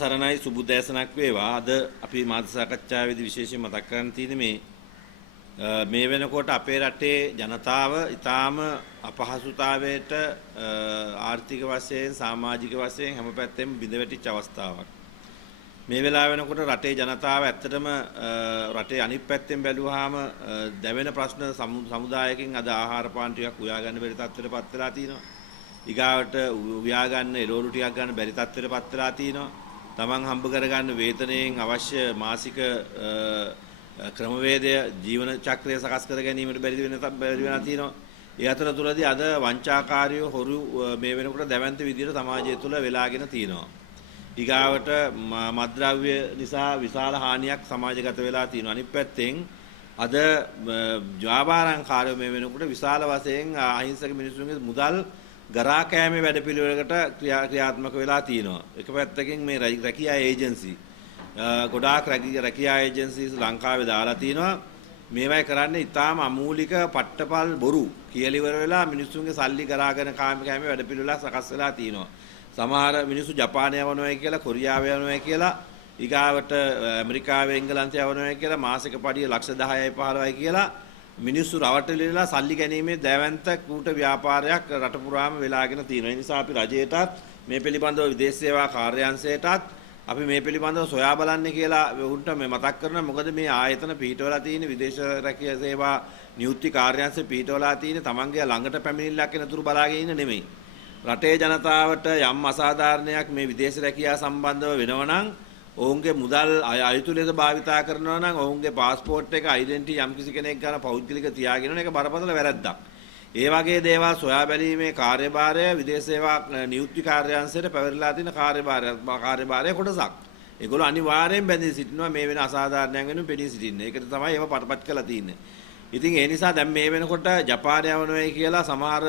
සරණයි සුබුදෑසනක් වේවා. අද අපි මාධ්‍ය සාකච්ඡාවේදී විශේෂයෙන් මතක් කරන්න තියෙන්නේ මේ වෙනකොට අපේ රටේ ජනතාව ඊටාම අපහසුතාවයට ආර්ථික වශයෙන් සමාජික වශයෙන් හැම පැත්තෙම බිඳ වැටිච්ච අවස්ථාවක්. මේ වෙලාව වෙනකොට රටේ ජනතාව ඇත්තටම රටේ අනිත් පැත්තෙන් බැලුවාම දැවෙන ප්‍රශ්න සමුදායකින් අද ආහාර පාන ටිකක් උයා ගන්න බැරි තත්ත්වයකටපත් වෙලා තියෙනවා. ඊගාවට උයා ගන්න එළවලු ටිකක් ගන්න බැරි තත්ත්වයකටපත් වෙලා තියෙනවා. තමන් හම්බ කරගන්න වේතනයෙන් අවශ්‍ය මාසික ක්‍රමවේදය ජීවන චක්‍රය සකස් කර ගැනීමට බැරි වෙනවා තියෙනවා. ඒ අතරතුරදී අද වංචාකාරයෝ හොරු මේ වෙනකොට දැවැන්ත විදියට සමාජය තුළ වෙලාගෙන තියෙනවා. ඊගාවට මත්ද්‍රව්‍ය නිසා විශාල හානියක් සමාජගත වෙලා තියෙනවා. අනිත් පැත්තෙන් අද ව්‍යාපාරංකාරයෝ මේ වෙනකොට විශාල වශයෙන් අහිංසක මිනිසුන්ගේ මුදල් ගරා කෑමේ වැඩපිළිවෙලකට ක්‍රියාත්මක වෙලා තියෙනවා. එක පැත්තකින් මේ රැකියා ඒජන්සි ගොඩාක් රැකියා ඒජන්සිස් ලංකාවේ දාලා තිනවා. මේවයි කරන්නේ ඊටාම අමූලික පට්ටපල් බොරු කියලා ඉවර වෙලා මිනිස්සුන්ගේ සල්ලි ගරාගෙන කෑමේ වැඩපිළිවෙලක් සකස් වෙලා තියෙනවා. සමහර මිනිස්සු ජපානය යවනවා කියලා කොරියාව යවනවා කියලා ඊගාවට ඇමරිකාවේ එංගලන්තය යවනවා කියලා මාසික පඩිය ලක්ෂ 10යි 15යි කියලා මිනිස්සු රවට්ටලිලා සල්ලි ගැනීමේ දැවැන්ත කූට ව්‍යාපාරයක් රට පුරාම වෙලාගෙන තියෙනවා. ඒ නිසා අපි රජයටත් මේ පිළිබඳව විදේශ සේවා කාර්යාංශයටත් අපි මේ පිළිබඳව සොයා බලන්නේ කියලා උන්ට මේ මතක් කරනවා. මොකද මේ ආයතන පිහිටවලා තියෙන විදේශ රැකියා සේවා නියුක්ති කාර්යාංශය පිහිටවලා තියෙන තමන්ගේ ළඟට පැමිණිල්ලක් එනතුරු බලාගෙන ඉන්න නෙමෙයි. රටේ ජනතාවට යම් අසාධාරණයක් මේ විදේශ රැකියා සම්බන්ධව වෙනවා නම් ඔවුන්ගේ මුදල් අයුතු ලෙස භාවිතා කරනවා නම් ඔවුන්ගේ પાස්පෝර්ට් එක ඩෙන්ටිටි යම් කිසි කෙනෙක් ගන්න පෞද්ගලික තියාගෙන ඒක බරපතල වැරද්දක්. ඒ වගේ දේවල් සොයා බැලීමේ කාර්යභාරය විදේශ සේවා නියුක්ති කාර්යාංශයට පැවරලා තියෙන කාර්යභාරය කොටසක්. ඒගොල්ලෝ අනිවාර්යෙන් බැඳී සිටිනවා මේ වෙන අසාධාරණයක් වෙනුවෙන් පෙනී සිටින්න. ඒකට තමයි ඒව පටපත් කරලා තියෙන්නේ. ඉතින් ඒ නිසා දැන් මේ වෙනකොට ජපානය යවනවායි කියලා සමහර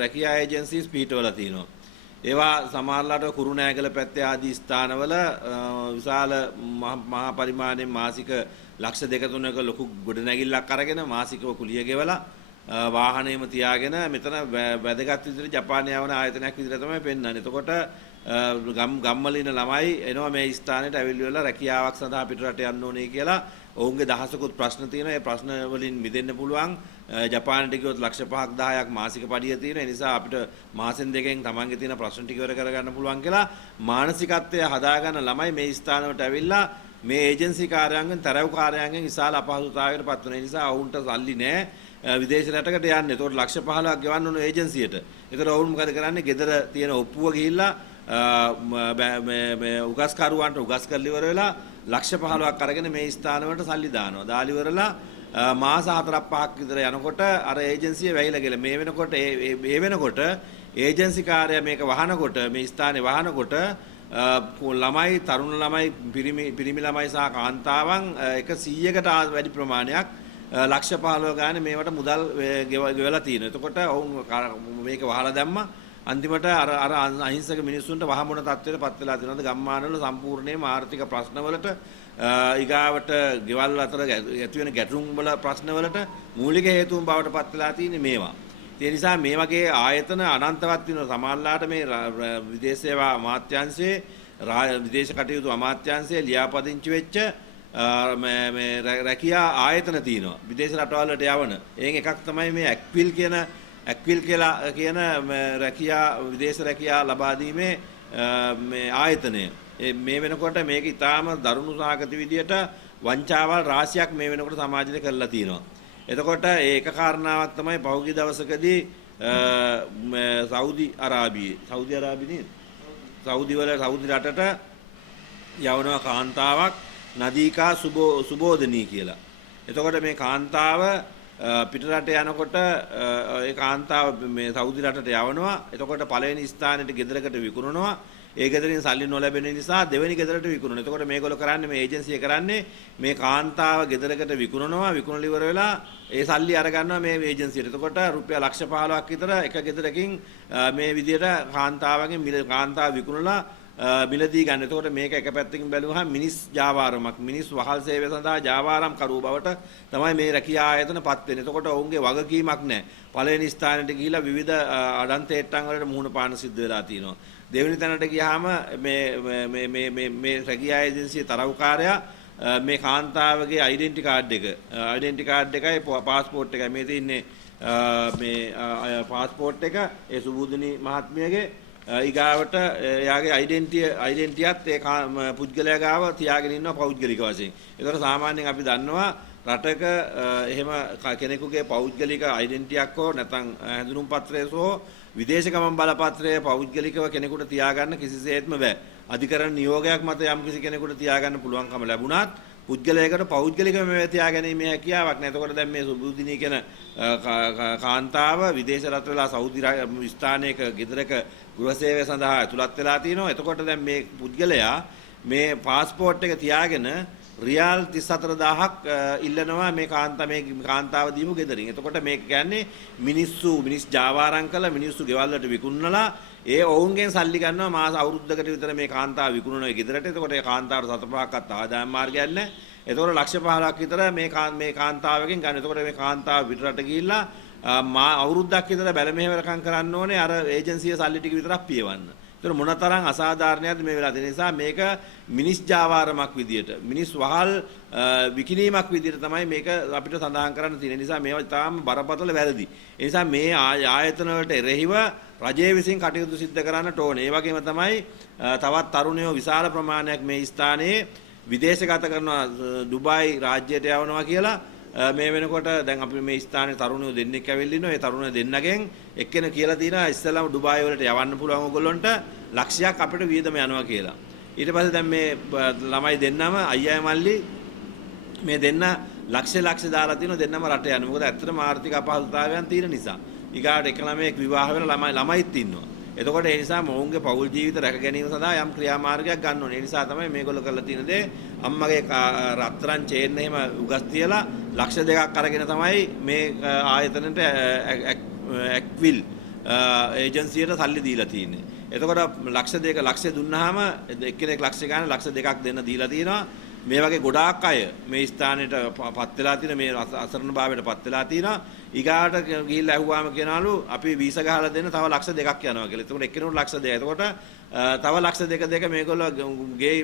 රැකියා ඒජන්සිස් පිටවලා තියෙනවා. ඒවා සමහරලාට කුරුණෑගල පැත්තේ ආදී ස්ථානවල විශාල මහා පරිමාණයෙන් මාසික ලක්ෂ 2-3ක ලොකු ගොඩනැගිල්ලක් අරගෙන මාසිකව කුලිය ගෙවලා වාහනේම තියාගෙන මෙතන වැදගත් විදිහට ජපානය යවන ආයතනයක් විදිහට තමයි පෙන්වන්නේ. එතකොට ගම්වල ඉන්න ළමයි එනවා මේ ස්ථානෙට ඇවිල්ලා රැකියාවක් සඳහා පිටරට යන්න ඕනේ කියලා ඔවුන්ගේ දහසකුත් ප්‍රශ්න තියෙනවා. ඒ ප්‍රශ්න වලින් මිදෙන්න පුළුවන්. ජපානට ගියොත් ලක්ෂ 5ක් 10ක් මාසික පඩිය තියෙනවා. ඒ නිසා අපිට මාසෙන් දෙකෙන් තමන්ගේ තියෙන ප්‍රශ්න ටික ඉවර කරගන්න පුළුවන් කියලා මානසිකත්වය හදාගන්න ළමයි මේ ස්ථානවලට ඇවිල්ලා මේ ඒජන්සි කාර්යාංගෙන් තරව් කාර්යාංගෙන් විශාල අපහසුතාවයකට පත් වෙන නිසා ඔවුන්ට සල්ලි නැහැ. විදේශ රටකට යන්නේ. ඒතකොට ලක්ෂ 15ක් ගෙවන්න ඕන ඒජන්සියට. ඒතර ඔවුන් මොකද කරන්නේ? ගෙදර තියෙන ඔප්පුව ගිහිල්ලා මේ උගස්කරුවන්ට උගස් කරලා ඉවර වෙලා ලක්ෂ 15ක් අරගෙන මේ ස්ථානවලට සල්ලි දානවා. දාලි ඉවරලා මාස 4-5ක් විතර යනකොට අර ඒජන්සිය වැහිලා ගිහලා මේ වෙනකොට ඒ වෙනකොට ඒජන්සි කාර්යය මේක වහනකොට මේ ස්ථානේ වහනකොට ළමයි තරුණ ළමයි පිරිමි ළමයි සහ කාන්තාවන් 100කට වැඩි ප්‍රමාණයක් ලක්ෂ 15 ගානේ මේවට මුදල් ගෙවලා තියෙනවා. එතකොට ඔවුන් මේක වහලා දැම්මා. අන්තිමට අර අහිංසක මිනිස්සුන්ට වහමුණ තත්ත්වයට පත් වෙලා තියෙනවා. ගම්මානවල සම්පූර්ණයෙන්ම ආර්ථික ප්‍රශ්නවලට ඊගාවට ගෙවල් අතර ඇති වෙන ගැටුම් වල ප්‍රශ්නවලට මූලික හේතුන් බවට පත් වෙලා තියෙන්නේ මේවා. ඒ නිසා මේ වගේ ආයතන අනන්තවත් වෙනවා. සමාජලාට මේ විදේශ සේවා අමාත්‍යාංශයේ විදේශ කටයුතු අමාත්‍යාංශයේ ලියාපදිංචි වෙච්ච මේ රැකියා ආයතන තියෙනවා. විදේශ රටවල් වලට යවන. එයින් එකක් තමයි මේ ඇක්විල් කියලා කියන රැකියා විදේශ රැකියා ලබා දීමේ මේ ආයතනය. මේ වෙනකොට මේක ඊටාම දරුණු සාගත විදියට වංචාවල් රාශියක් මේ වෙනකොට සමාජයට කරලා තියෙනවා. එතකොට ඒක කාරණාවක් තමයි පහුගිය දවසකදී සෞදි අරාබියේ සෞදි රටට යවනවා කාන්තාවක් නදීකා සුබෝධනී කියලා. එතකොට මේ කාන්තාව පිටරට යනකොට ඒ කාන්තාව මේ සෞදි රටට යවනවා. එතකොට පළවෙනි ස්ථානෙට ගෙදරකට විකුණනවා. ඒ ගෙදරින් සල්ලි නොලැබෙන නිසා දෙවෙනි ගෙදරට විකුණනවා. එතකොට මේගොල්ලෝ කරන්නේ මේ ඒජන්සිය කරන්නේ මේ කාන්තාව ගෙදරකට විකුණනවා. විකුණලා ඉවර වෙලා ඒ සල්ලි අරගන්නවා මේ ඒජන්සියට. එතකොට රුපියල් ලක්ෂ 15ක් විතර එක ගෙදරකින් මේ විදියට කාන්තාව විකුණලා මිලදී ගන්න. එතකොට මේක එක පැත්තකින් බැලුවහම මිනිස් ජාවාරමක් මිනිස් වහල් සේවය සඳහා ජාවාරම් කරුව බවට තමයි මේ රැකියා ආයතනපත් වෙන්නේ. එතකොට ඔවුන්ගේ වගකීමක් නැහැ. පළවෙනි ස්ථානෙට ගිහිලා විවිධ අඩන්තේට්ටම් වලට මුහුණ පාන සිද්ධ වෙලා තියෙනවා. දෙවෙනි තැනට ගියාම මේ රැකියා ඒජන්සියේ තරවුකාරයා මේ කාන්තාවගේ ඩෙන්ටි කාඩ් එකයි පාස්පෝර්ට් එකයි මේ තියෙන්නේ මේ පාස්පෝර්ට් එක ඒ සුබුදිනී මහත්මියගේ ඊගාවට එයාගේ ඩෙන්ටියත් ඒ පුද්ගලයා ගාව තියාගෙන ඉන්නවා පෞද්ගලික වශයෙන්. ඒතර සාමාන්‍යයෙන් අපි දන්නවා රටක එහෙම කෙනෙකුගේ පෞද්ගලික ඩෙන්ටියක් හෝ නැත්නම් හැඳුනුම් පත්‍රය සෝ විදේශ ගමන් බලපත්‍රය පෞද්ගලිකව කෙනෙකුට තියාගන්න කිසිසේත්ම බෑ. අධිකරණ නියෝගයක් මත යම් කිසි කෙනෙකුට තියාගන්න පුළුවන්කම ලැබුණත් පුද්ගලයාකට පෞද්ගලිකව මේ තියාගැනීමේ හැකියාවක් නැහැ. එතකොට දැන් මේ සුබුදිනී කියන කාන්තාව විදේශ රට වල සෞදි ස්ථානයක ගෙදරක ගෘහ සේවය සඳහා ඇතුළත් වෙලා තිනවා. එතකොට දැන් මේ පුද්ගලයා මේ පාස්පෝර්ට් එක තියාගෙන රියාල් 34000ක් ඉල්ලනවා මේ කාන්තාව දීපු ගෙදරින්. එතකොට මේක කියන්නේ මිනිස් ජාවාරම් කළා මිනිස්සු ගෙවල් වලට විකුණනලා ඒ ඔවුන්ගෙන් සල්ලි ගන්නවා මාස අවුරුද්දකට විතර මේ කාන්තාව විකුණන ඒ ගෙදරට. එතකොට ඒ කාන්තාවට 7-5ක්වත් ආදායම් මාර්ගයක් නැහැ. එතකොට ලක්ෂ 15ක් විතර මේ කාන්තාවගෙන් ගන්න. එතකොට මේ කාන්තාව පිටරට ගිහිල්ලා අවුරුද්දක් විතර බැල මෙහෙවරකම් කරන්න ඕනේ අර ඒජන්සිය සල්ලි ටික විතරක් පියවන්න. ඒතර මොනතරම් අසාධාරණයක්ද මේ වෙලා තියෙන නිසා මේක මිනිස් ජාවාරමක් විදියට මිනිස් වහල් විකිණීමක් විදියට තමයි මේක අපිට සඳහන් කරන්න තියෙන නිසා මේවා තාම බරපතල වැරදි. ඒ නිසා මේ ආයතන වලට එරෙහිව රජය විසින් කටයුතු සිදු කරන්නට ඕනේ. ඒ වගේම තමයි තවත් තරුණයෝ විශාල ප්‍රමාණයක් මේ ස්ථානයේ විදේශගත කරනවා ඩුබායි රාජ්‍යයට යවනවා කියලා මේ වෙනකොට දැන් අපි මේ ස්ථානයේ තරුණයෝ දෙන්නෙක් ඇවිල්ලා ඉන්නවා. ඒ තරුණයෝ දෙන්නගෙන් එක්කෙනෙක් කියලා තියෙනවා ඉස්සෙල්ලාම ඩුබායි වලට යවන්න පුළුවන් ඕගොල්ලන්ට ලක්ෂයක් අපිට වියදම යනවා කියලා. ඊට පස්සේ දැන් මේ ළමයි දෙන්නම අයියා මල්ලි මේ දෙන්න ලක්ෂ දාලා තිනවා දෙන්නම රට යනවා. මොකද ඇත්තටම ආර්ථික අපහසුතාවයන් තියෙන නිසා. ඊගාට එක ළමයෙක් විවාහ වෙලා ළමයිත් ඉන්නවා. එතකොට ඒ නිසා මොවුන්ගේ පෞල් ජීවිත රැක ගැනීම සඳහා යම් ක්‍රියාමාර්ගයක් ගන්න ඕනේ. ඒ නිසා තමයි මේගොල්ලෝ කරලා තියෙන දේ අම්මගේ රත්තරන් චේන් එහෙම උගස් තියලා ලක්ෂ 2ක් අරගෙන තමයි මේ ආයතනට ඇක්විල් ඒජන්සියට සල්ලි දීලා තියෙන්නේ. එතකොට ලක්ෂ දුන්නාම එක්කෙනෙක් ලක්ෂ ගන්න ලක්ෂ 2ක් දෙන්න දීලා තියෙනවා. මේ වගේ ගොඩාක් අය මේ ස්ථානෙට පත් වෙලා තියෙන මේ අසරණ භාවයට පත් වෙලා තියෙනවා. ඊගාට ගිහිල්ලා ඇහුවාම කියනවලු අපි වීසා ගහලා දෙන්න තව ලක්ෂ 2ක් යනවා කියලා. එතකොට එක්කෙනෙකුට ලක්ෂ 2. එතකොට තව ලක්ෂ 2 මේගොල්ලෝ ගේ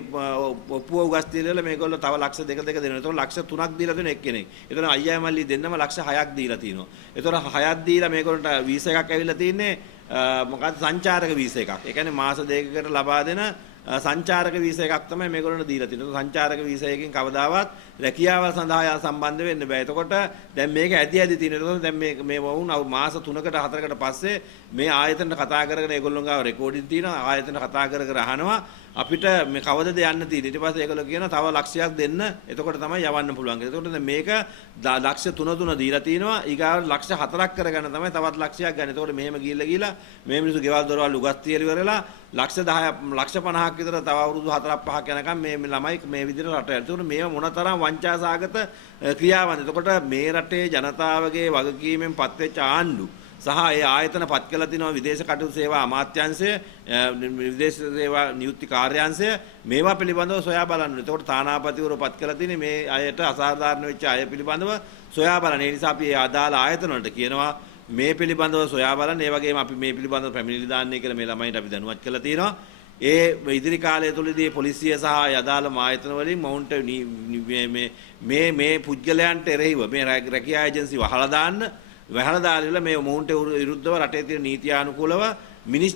ඔප්පුව උගස් තියලා මේගොල්ලෝ තව ලක්ෂ 2 දෙනවා. එතකොට ලක්ෂ 3ක් දීලා දෙන එක්කෙනෙක්. එතන අයියා මල්ලි දෙන්නම ලක්ෂ 6ක් දීලා තිනවා. එතකොට 6ක් දීලා මේගොල්ලන්ට වීසා එකක් ඇවිල්ලා තින්නේ මොකක්ද සංචාරක වීසා එකක්. ඒ කියන්නේ මාස දෙකකට ලබා දෙන සංචාරක වීසා එකක් තමයි මේගොල්ලන්ට දීලා තියෙන්නේ. සංචාරක වීසා එකකින් කවදාවත් රැකියාව සඳහා සම්බන්ධ වෙන්න බෑ. එතකොට දැන් මේක ඇති තියෙන. එතකොට දැන් මේ වුණ මාස 3කට 4කට පස්සේ මේ ආයතනට කතා කරගෙන ඒගොල්ලෝ ගාව රෙකෝඩින් තියෙනවා. ආයතනට කතා කර අහනවා අපිට මේ කවදද යන්න තියෙන්නේ. ඊට පස්සේ ඒගොල්ලෝ කියනවා තව ලක්ෂයක් දෙන්න. එතකොට තමයි යවන්න පුළුවන්. එතකොට දැන් මේක ලක්ෂ 3 දීලා තිනවා. ඊගාව ලක්ෂ 4ක් කරගන්න තමයි තවත් ලක්ෂයක් ගන්න. එතකොට මෙහෙම ගිහිල්ලා මේ මිනිස්සු ගෙවල් දොරවල් උගස් තියලා ඉවරලා ලක්ෂ 10 ලක්ෂ 50ක් විතර තව අවුරුදු 4-5ක් යනකම් මේ ළමයි මේ විදිහට රට යනවා. එතකොට මේව මොනතරම් වංචාසහගත ක්‍රියාවන්ද. එතකොට මේ රටේ ජනතාවගේ වගකීමෙන් පත්වෙච්ච ආණ්ඩු සහ ඒ ආයතන පත් කළ තිනවා විදේශ කටයුතු සේවා අමාත්‍යාංශය විදේශ සේවා නියුක්ති කාර්යාංශය මේවා පිළිබඳව සොයා බලන්න. එතකොට තානාපතිවරු පත් කළ තියෙන්නේ මේ අයට අසාධාරණ වෙච්ච අය පිළිබඳව සොයා බලන්න. ඒ නිසා අපි ඒ අදාළ ආයතන වලට කියනවා මේ පිළිබඳව සොයා බලන්න. ඒ වගේම අපි මේ පිළිබඳව පැමිණිලි දාන්නේ කියලා මේ ළමයින්ට අපි දැනුවත් කරලා තියෙනවා. ඒ ඉදිරි කාලය තුළදී පොලිසිය සහ ආදාළ ආයතන වලින් මොවුන්ට මේ පුද්ගලයන්ට එරෙහිව මේ රැකියා ඒජන්සි වහලා දාලා මේ මොවුන්ට විරුද්ධව රටේ තියෙන නීතියානුකූලව මිනිස්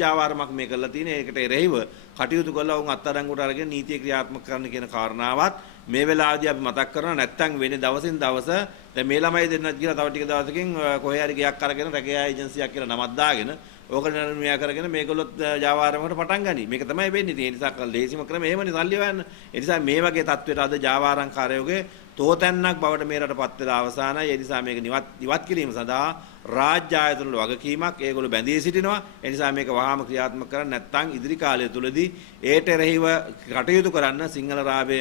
ජාවාරමක් මේ කරලා තියෙන. ඒකට එරෙහිව කටයුතු කළා වුන් අත්අඩංගුවට අරගෙන නීතිය ක්‍රියාත්මක කරන්න කියන කාරණාවත් මේ වෙලාවදී අපි මතක් කරනවා. නැත්තම් වෙන්නේ දවසින් දවස දැන් මේ ළමයි දෙන්නත් කියලා තව ටික දවසකින් කොහේ හරි ගයක් අරගෙන රැකියා ඒජන්සියක් කියලා නමක් දාගෙන ඕකට නිර්ණය කරගෙන මේගොල්ලොත් ජාවාරමකට පටන් ගනි. මේක තමයි වෙන්නේ. ඒ නිසා ලේසිම ක්‍රම එහෙමනේ සල්ලි හොයන්න. ඒ නිසා මේ වගේ තත්ත්වයට අද ජාවාරම්කාරයෝගේ තෝතැන්නක් බවට මේ රටපත් වෙලා අවසానයි. ඒ නිසා මේක ඉවත් කිරීම සඳහා රාජ්‍ය ආයතන වල වගකීමක් ඒගොල්ලෝ බැඳී සිටිනවා. ඒ නිසා මේක වහාම ක්‍රියාත්මක කරන්න නැත්නම් ඉදිරි කාලය තුලදී ඒට එරෙහිව කටයුතු කරන්න සිංහල රාව්‍ය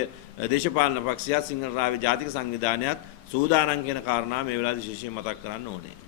දේශපාලන පක්ෂයත් සිංහල රාව්‍ය ජාතික සංවිධානයත් සූදානම් කියන කාරණා මේ වෙලාවේදී විශේෂයෙන් මතක් කරන්න ඕනේ.